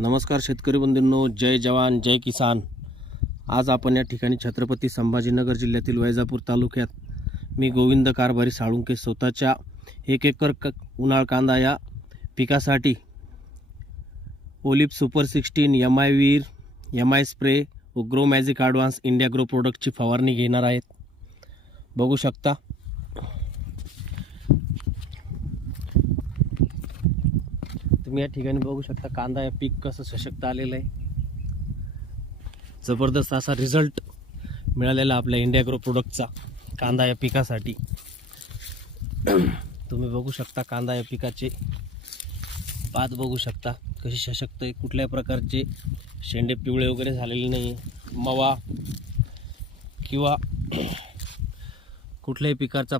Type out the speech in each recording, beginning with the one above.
नमस्कार शेतकरी बंधूंनो, जय जवान जय किसान। आज आपण या ठिकाणी छत्रपती संभाजीनगर जिल्ह्यातील वैजापूर तालुक्यात मी गोविंद कारभारी साळुंके स्वतःच्या 1 एकर उन्हाळ कांदा या पिकासाठी ओलिप सुपर 16 MI वीर MI स्प्रे व grow magic advance India grow प्रोडक्टची फवारणी घेणार आहेत। बघू शकता तुम्ही या ठिकाणी बघू शकता कांदा या पीक कसं सशक्त आलेलं आहे। जबरदस्त असा रिझल्ट मिळालेला आपल्या इंडिया ग्रो प्रोडक्टचा कांदा या पिकासाठी। तुम्ही बघू शकता कांदा या पिकाचे पात बघू शकता कशी सशक्त आहे, कुठल्याही प्रकारचे शेंडे पिवळे वगैरे झालेले नाही, मवा किंवा कुठल्याही पिकाचा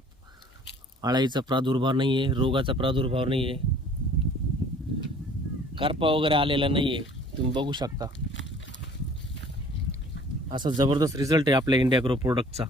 अळीचा प्रादुर्भाव नाही आहे, रोगाचा प्रादुर्भाव नाही आहे, करपा वगैरे आलेला नाही आहे। तुम्ही बघू शकता असा जबरदस्त रिझल्ट आहे आपल्या इंडिया ग्रो प्रोडक्टचा।